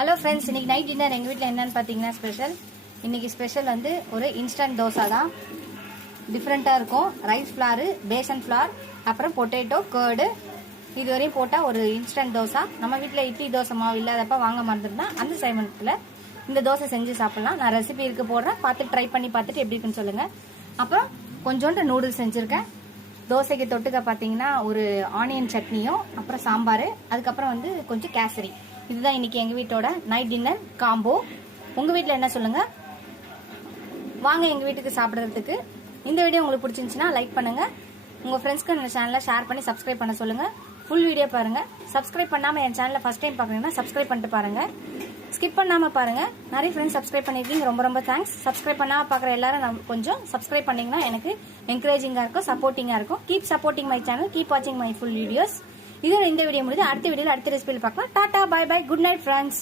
Hello friends, இன்னைக்கு night dinner எங்கள் வீட்டில் என்னன்னு பார்த்தீங்கன்னா ஸ்பெஷல். இன்னைக்கு ஸ்பெஷல் வந்து ஒரு இன்ஸ்டன்ட் தோசை தான். டிஃப்ரெண்ட்டாக இருக்கும். ரைஸ் ஃப்ளாரு, பேசன் ஃப்ளார், அப்புறம் பொட்டேட்டோ, கேர்டு இதுவரையும் போட்டால் ஒரு இன்ஸ்டன்ட் தோசை. நம்ம வீட்டில் இட்லி தோசை மாவு இல்லாதப்ப வாங்க மறந்துருந்தா அந்த சமயத்தில் இந்த தோசை செஞ்சு சாப்பிட்லாம். நான் ரெசிபி இருக்கு போடுறேன், பார்த்து ட்ரை பண்ணி பார்த்துட்டு எப்படி இருக்குன்னு சொல்லுங்கள். அப்புறம் கொஞ்சோண்டு நூடுல்ஸ் செஞ்சுருக்கேன். தோசைக்கு தொட்டுக்க பார்த்தீங்கன்னா ஒரு ஆனியன் சட்னியும், அப்புறம் சாம்பார், அதுக்கப்புறம் வந்து கொஞ்சம் கேசரி. இதுதான் இன்னைக்கு எங்கள் வீட்டோட நைட் டின்னர் காம்போ. உங்கள் வீட்டில் என்ன சொல்லுங்கள், வாங்க எங்கள் வீட்டுக்கு சாப்பிட்றதுக்கு. இந்த வீடியோ உங்களுக்கு பிடிச்சிருந்துச்சுன்னா லைக் பண்ணுங்கள். உங்கள் ஃப்ரெண்ட்ஸ்க்கு இந்த சேனலை ஷேர் பண்ணி சப்ஸ்கிரைப் பண்ண சொல்லுங்கள். ஃபுல் வீடியோ பாருங்கள். சப்ஸ்கிரைப் பண்ணாமல் என் சேனலை ஃபஸ்ட் டைம் பார்க்குறீங்கன்னா சப்ஸ்கிரைப் பண்ணிட்டு பாருங்கள். ஸ்கிப் பண்ணாமல் பாருங்கள். நிறைய ஃப்ரெண்ட்ஸ் சப்ஸ்கிரைப் பண்ணியிருக்கீங்க, ரொம்ப ரொம்ப தேங்க்ஸ். சப்ஸ்கிரைப் பண்ணாமல் பார்க்குற எல்லாரும் நான் கொஞ்சம் சப்ஸ்கிரைப் பண்ணிங்கன்னா எனக்கு என்கரேஜிங்காக இருக்கும், சப்போர்ட்டிங்காக இருக்கும். Keep supporting my channel, keep வாட்சிங் மை ஃபுல் வீடியோஸ். இதோட இந்த வீடியோ முடிஞ்சு அடுத்த வீடியோவில் அடுத்த ரெசிபியில் பார்க்கலாம். Tata, bye bye, good night friends.